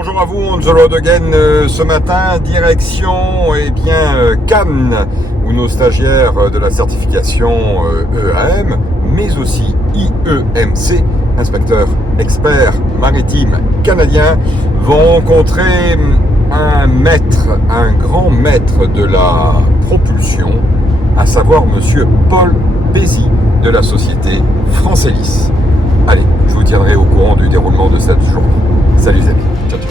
Bonjour à vous, Angelo Degen. Ce matin, direction Cannes, où nos stagiaires de la certification EAM, mais aussi IEMC, inspecteur expert maritime canadien, vont rencontrer un grand maître de la propulsion, à savoir monsieur Paul Bézy de la société Francelis. Allez, je vous tiendrai au courant du déroulement de cette journée. Salut les amis, ciao ciao.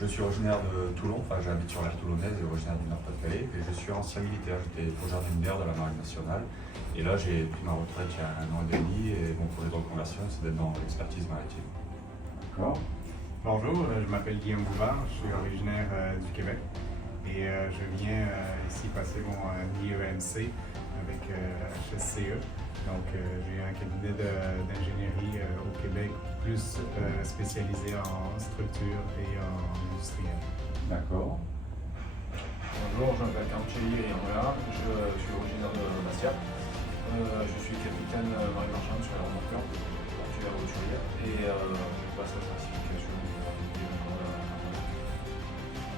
Je suis originaire de Toulon, enfin j'habite sur l'aire toulonnaise et originaire du Nord-Pas-de-Calais, et je suis ancien militaire, j'étais brigadier militaire de la Marine nationale, et là j'ai pris ma retraite il y a 1 an et demi, et mon projet de reconversion c'est d'être dans l'expertise maritime. D'accord. Bonjour, je m'appelle Guillaume Bouvard, je suis originaire du Québec, et je viens ici passer mon IEMC avec HSCE. Donc j'ai un cabinet d'ingénierie au Québec, plus spécialisé en structure et en industriel. D'accord. Bonjour, je m'appelle Cancelli Andrea, je suis originaire de Bastia. Je suis capitaine marine marchande sur la remorqueur, portuaire hauturière, et je passe la certification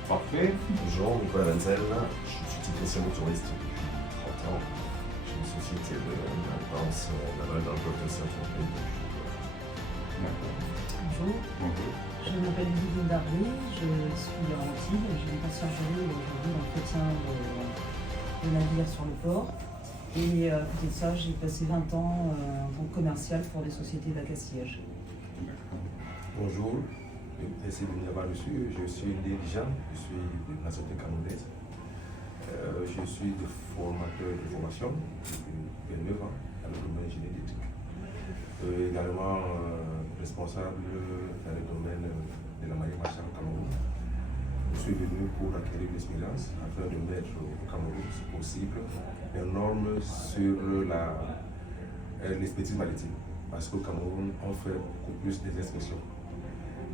Parfait. Bonjour, Nicolas Wenzel, je suis technicien motoriste depuis 30 ans. J'ai une société de maintenance navale dans le golfe de Saint-Tropez Bonjour. Bonjour. Je m'appelle Lydie Darby, je suis en Antibes, je vais passer en journée aujourd'hui d'entretien de navires sur le port. Et à côté de ça, j'ai passé 20 ans en tant que commercial pour des sociétés d'accastillage. Bonjour, merci de venir là-dessus. Je suis Lédijan, je suis de la nationalité camerounaise. Je suis de formateur de formation depuis 29 ans dans le domaine génétique. Également responsable dans le domaine de la marine marchande au Cameroun. Je suis venu pour acquérir l'expérience afin de mettre au Cameroun, si possible, des normes sur l'expertise maritime. Parce qu'au Cameroun, on fait beaucoup plus des inspections.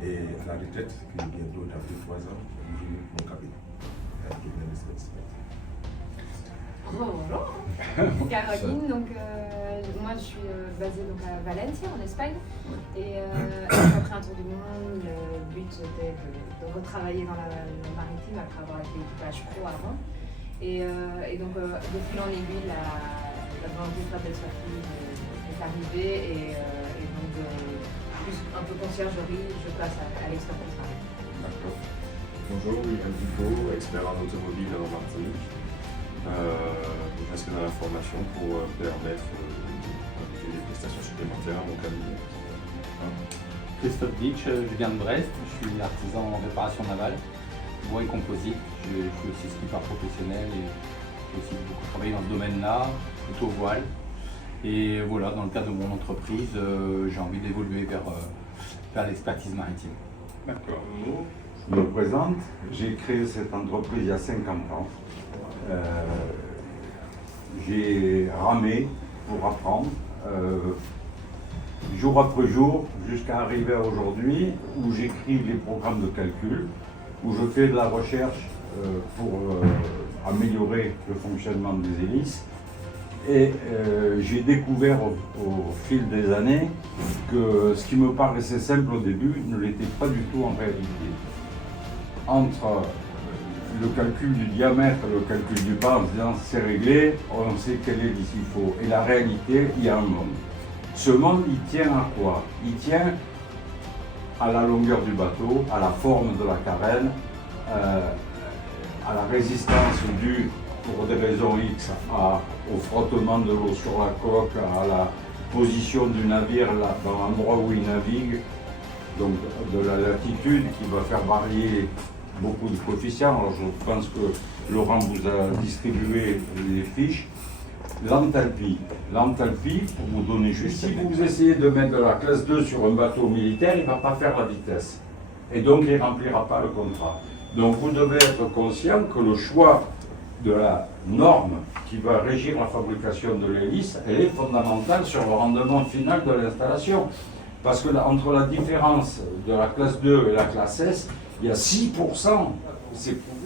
Et à la retraite, qui est bientôt dans 2-3 ans, j'ai eu mon cabinet. Bonjour, Caroline. Donc, moi je suis basée donc, à Valencia en Espagne, et après un tour du monde, le but était de retravailler dans la maritime après avoir été équipage pro avant. Et donc de fil en aiguille, la volonté de faire de l'expertise est arrivée, et donc plus un peu conciergerie, je passe à l'expertise maritime. D'accord. Bonjour, William Pico, expert en automobile en Martinique. Je m'inscris dans la formation pour permettre d'ajouter des prestations supplémentaires à mon cabinet. Christophe Ditch, je viens de Brest, je suis artisan en réparation navale, bois et composite. Je suis aussi skipper professionnel et j'ai aussi beaucoup travaillé dans ce domaine-là, plutôt voile. Et voilà, dans le cadre de mon entreprise, j'ai envie d'évoluer vers l'expertise maritime. D'accord. Je me présente, j'ai créé cette entreprise il y a 50 ans. J'ai ramé pour apprendre, jour après jour, jusqu'à arriver à aujourd'hui, où j'écris les programmes de calcul, où je fais de la recherche pour améliorer le fonctionnement des hélices. Et j'ai découvert au fil des années que ce qui me paraissait simple au début ne l'était pas du tout en réalité. Entre le calcul du diamètre et le calcul du pas, en se disant c'est réglé, on sait quelle hélice il faut. Et la réalité, il y a un monde. Ce monde, il tient à quoi? Il tient à la longueur du bateau, à la forme de la carène, à la résistance due, pour des raisons X, au frottement de l'eau sur la coque, à la position du navire dans l'endroit où il navigue, donc de la latitude qui va faire varier beaucoup de coefficients. Alors je pense que Laurent vous a distribué les fiches. L'enthalpie, pour vous donner juste, si vous essayez de mettre de la classe 2 sur un bateau militaire, il ne va pas faire la vitesse. Et donc il ne remplira pas le contrat. Donc vous devez être conscient que le choix de la norme qui va régir la fabrication de l'hélice, elle est fondamentale sur le rendement final de l'installation. Parce que entre la différence de la classe 2 et la classe S, il y a 6%.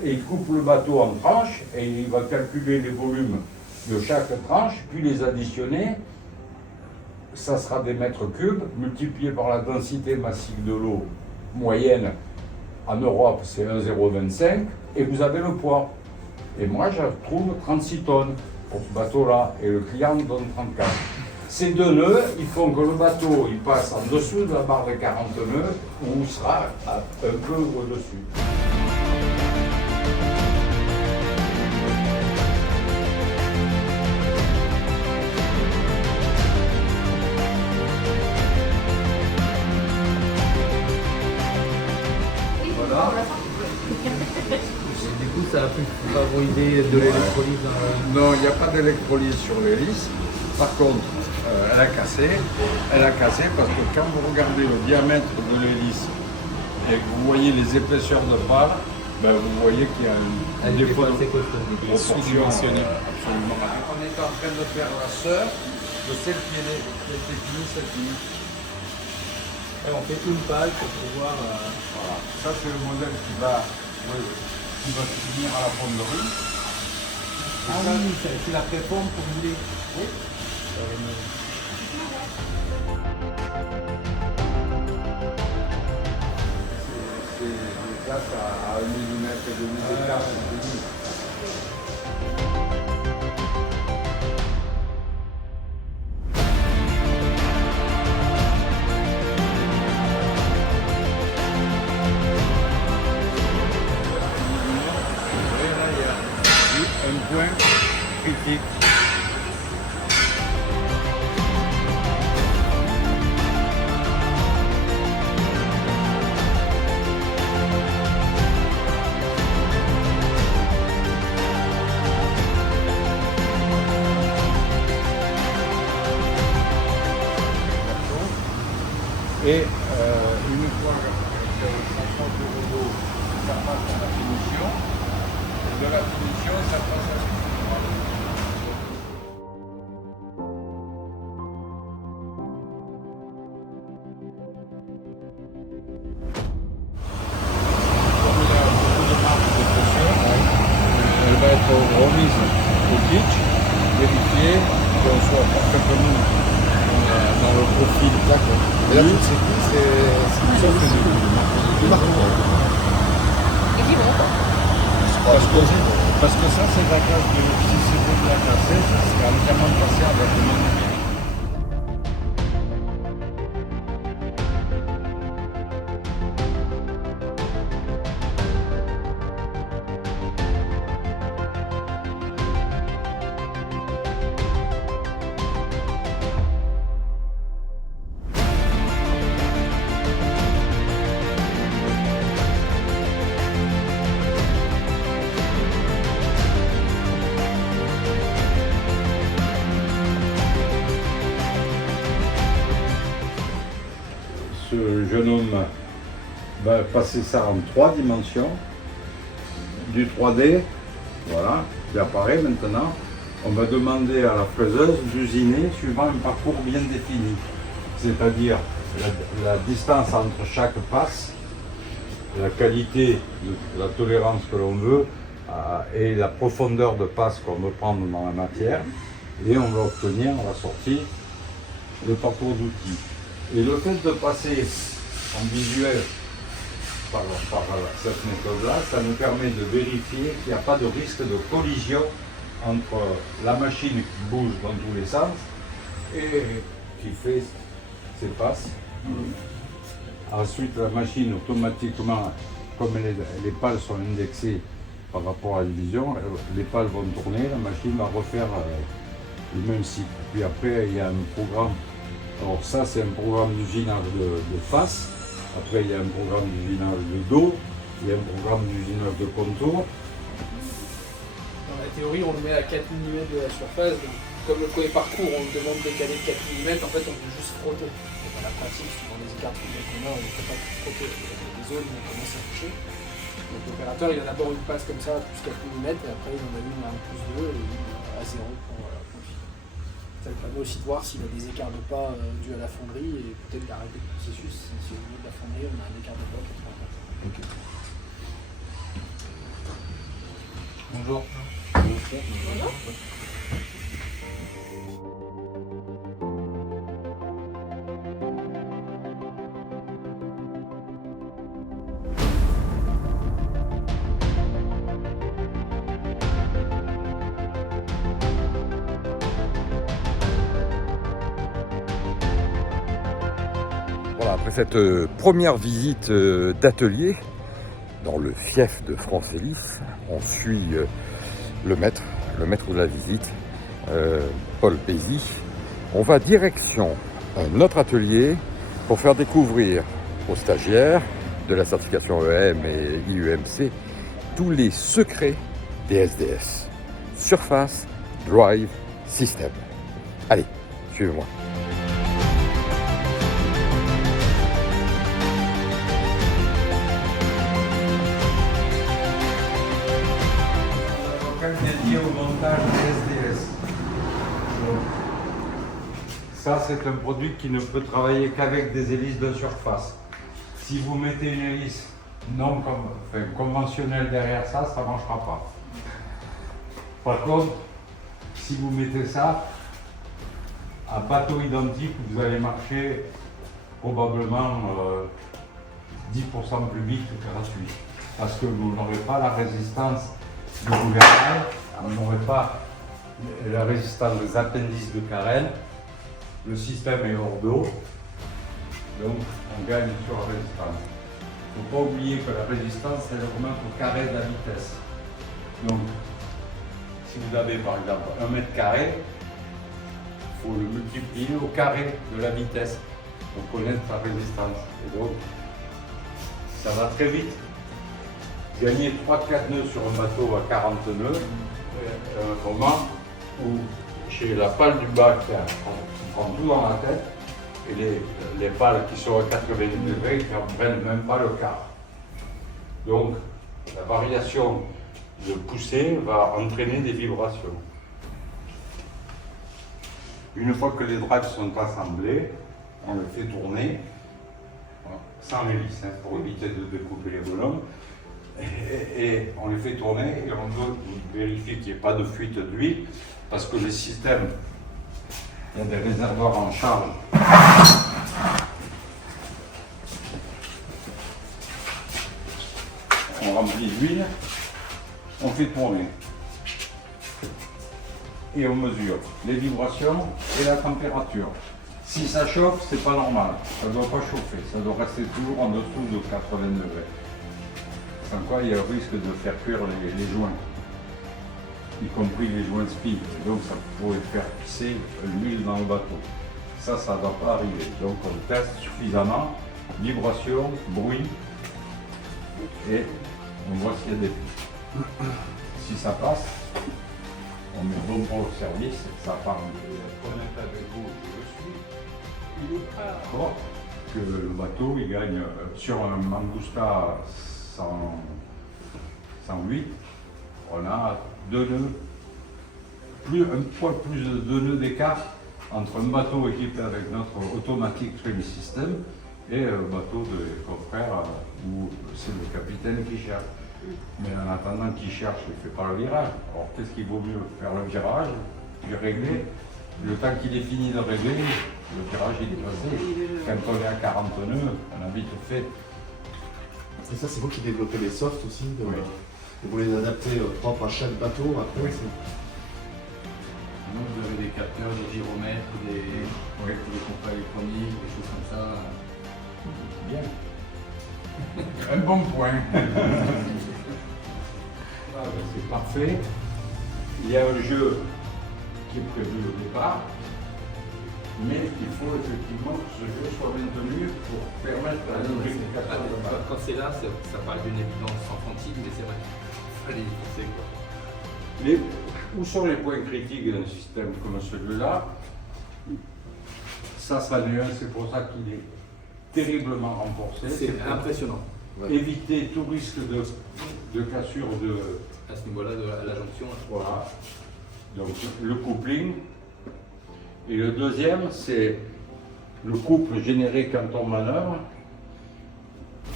Et il coupe le bateau en tranches et il va calculer les volumes de chaque tranche, puis les additionner. Ça sera des mètres cubes multipliés par la densité massique de l'eau moyenne. En Europe, c'est 1,025 et vous avez le poids. Et moi, je trouve 36 tonnes pour ce bateau-là et le client me donne 34. Ces 2 nœuds, ils font que le bateau il passe en dessous de la barre de 40 nœuds ou sera un peu au-dessus. Voilà. Du coup, ça a pu favoriser de l'électrolyse. Non, il n'y a pas d'électrolyse sur l'hélice. Par contre, elle a cassé. Elle a cassé parce que quand vous regardez le diamètre de l'hélice et que vous voyez les épaisseurs de pales, ben vous voyez qu'il y a un défaut de proportion. Absolument. On est en train de faire la sœur de celle qui était finie cette nuit. Et on fait une pale pour pouvoir. Voilà. Ça, c'est le modèle qui va finir à la fonderie. Ah oui, c'est la préforme pour mouler. Oui. C'est des places à 1 mm et demi d'écart. Un point critique. Et une fois que ça sort du robot, ça passe à la finition. Et de la finition, ça passe à la finition. Elle va être remise au pitch, vérifiée, qu'on soit parfaitement dans le profil. D'accord. Et là, c'est qui? C'est sauf que du marquant. Parce que ça, c'est la classe de. Si c'était de la classe S, ça serait entièrement passé avec le même numérique. Ce jeune homme va passer ça en 3 dimensions, du 3D, voilà, qui apparaît maintenant. On va demander à la fraiseuse d'usiner suivant un parcours bien défini, c'est-à-dire la distance entre chaque passe, la qualité de la tolérance que l'on veut et la profondeur de passe qu'on veut prendre dans la matière, et on va obtenir à la sortie le parcours d'outils. Et le fait de passer en visuel par cette méthode-là, ça nous permet de vérifier qu'il n'y a pas de risque de collision entre la machine qui bouge dans tous les sens et qui fait ses passes. Ensuite, la machine automatiquement, comme les pales sont indexées par rapport à la division, les pales vont tourner, la machine va refaire le même cycle. Puis après, il y a un programme. Alors ça, c'est un programme d'usinage de face. Après, il y a un programme d'usinage de dos. Il y a un programme d'usinage de contour. Dans la théorie, on le met à 4 mm de la surface. Donc, comme le premier parcours, on le demande de caler de 4 mm. En fait, on peut juste frotter. Donc, à la pratique, suivant les écarts de qu'on a, on ne peut pas frotter. Il y a des zones où on commence à toucher. Donc l'opérateur il a d'abord une passe comme ça à plus 4 mm et après il en a une à 1+2 et une à 0 pour le fil. Ça lui permet aussi de voir s'il a des écarts de pas dus à la fonderie et peut-être d'arrêter le processus si au niveau de la fonderie on a un écart de pas qui est trop important. Ok. Bonjour. Bonjour. Voilà, après cette première visite d'atelier dans le fief de Francélis, on suit le maître de la visite, Paul Pézy. On va direction notre atelier pour faire découvrir aux stagiaires de la certification EM et IEMC tous les secrets des SDS. Surface Drive System. Allez, suivez-moi. Dédié au montage des SDS. Ça, c'est un produit qui ne peut travailler qu'avec des hélices de surface. Si vous mettez une hélice conventionnelle derrière ça, ça ne marchera pas. Par contre, si vous mettez ça à bateau identique, vous allez marcher probablement 10% plus vite que gratuit. Parce que vous n'aurez pas la résistance du gouvernail, on n'aurait pas la résistance des appendices de carène, le système est hors d'eau, donc on gagne sur la résistance. Il ne faut pas oublier que la résistance, elle augmente au carré de la vitesse. Donc, si vous avez par exemple 1 mètre carré, il faut le multiplier au carré de la vitesse pour connaître sa résistance. Et donc, ça va très vite. Gagner 3-4 nœuds sur un bateau à 40 nœuds, à un moment où chez la pale du bas qui prend tout dans la tête, et les pales qui sont à 90 degrés qui ne prennent même pas le quart. Donc la variation de poussée va entraîner des vibrations. Une fois que les drives sont assemblés, on les fait tourner sans hélice pour éviter de découper les bonhommes. Et on les fait tourner et on doit vérifier qu'il n'y ait pas de fuite d'huile parce que le système, il y a des réservoirs en charge. On remplit d'huile, on fait tourner et on mesure les vibrations et la température. Si ça chauffe, c'est pas normal, ça ne doit pas chauffer, ça doit rester toujours en dessous de 80 degrés. Sans quoi il y a le risque de faire cuire les joints, y compris les joints speed. Donc ça pourrait faire pisser l'huile dans le bateau. Ça ne doit pas arriver. Donc on teste suffisamment, vibration, bruit, et on voit s'il y a des fuites. Si ça passe, on met bon pour le service, ça part. Honnête avec vous, je suis. Il est pas d'accord que le bateau il gagne sur un Mangusta 108, on a 2 nœuds, un poil plus de 2 nœuds d'écart entre un bateau équipé avec notre automatique trim system et un bateau de confrères où c'est le capitaine qui cherche. Mais en attendant qu'il cherche, il ne fait pas le virage. Alors qu'est-ce qu'il vaut mieux? Faire le virage, puis régler. Le temps qu'il est fini de régler, le virage il est passé. Quand on est à 40 nœuds, on a vite fait. Et ça, c'est vous qui développez les softs aussi, Oui. et vous les adaptez propres à chaque bateau après. Oui. Sinon, vous avez des capteurs, des gyromètres, des pompes électroniques, des choses comme ça. Bien. Un bon point. C'est parfait. Il y a un jeu qui est prévu au départ, mais il faut effectivement que ce jeu soit maintenu pour permettre la lubrification de base. Quand c'est là, ça paraît d'une évidence enfantine, mais c'est vrai qu'il fallait y penser, quoi. Où sont les points critiques d'un système comme celui-là? Ça l'est un, c'est pour ça qu'il est terriblement renforcé. C'est impressionnant. Ouais. éviter tout risque de cassure de... À ce niveau-là, à la jonction. Là. Voilà. Donc le coupling. Et le deuxième, c'est le couple généré quand on manœuvre.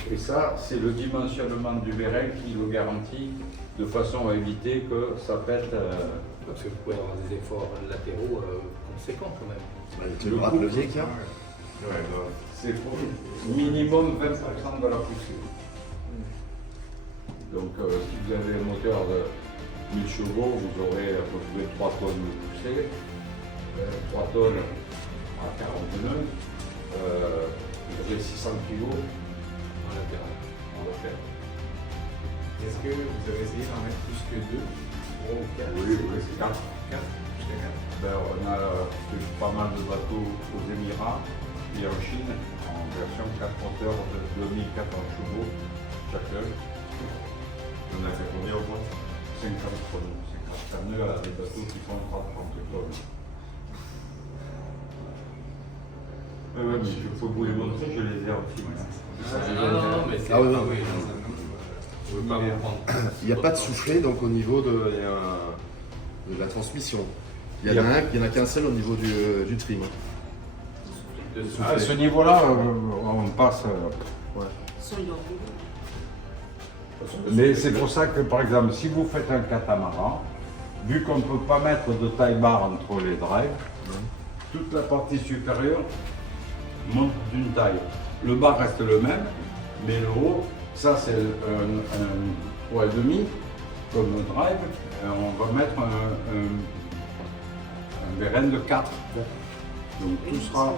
Et ça, c'est le dimensionnement du vérin qui le garantit de façon à éviter que ça pète. Parce que vous pouvez avoir des efforts latéraux conséquents quand même. Tu le bras de levier qu'il y a C'est minimum 20% de la poussée. Donc si vous avez un moteur de 1000 chevaux, vous aurez à peu près 3 tonnes de poussée, 3 tonnes à 40 nœuds, vous aurez 600 kg en latéral. Est-ce que vous avez essayé d'en mettre plus que 2, 3 ou 4? Oui, c'est 4. 4 jusqu'à 4. Ben, on a fait pas mal de bateaux aux Émirats et en Chine en version 4 moteurs de 2400 chevaux chacun. On a fait combien au point? 50 tonnes. 50 nœuds à des bateaux qui font 30 tonnes. Mais je peux vous les montrer, je les ai en film. Non, mais c'est... Ah oui, oui, je ne veux pas vous prendre. Il n'y a pas de soufflet donc au niveau de la transmission. Il y en a qu'un seul au niveau du trim. À ce niveau-là, on passe. Ouais. Mais c'est pour ça que, par exemple, si vous faites un catamaran, vu qu'on ne peut pas mettre de taille barre entre les drives, toute la partie supérieure monte d'une taille. Le bas reste le même, mais le haut, ça c'est un 3,5 comme le drive. On va mettre un vérin de 4. Donc tout sera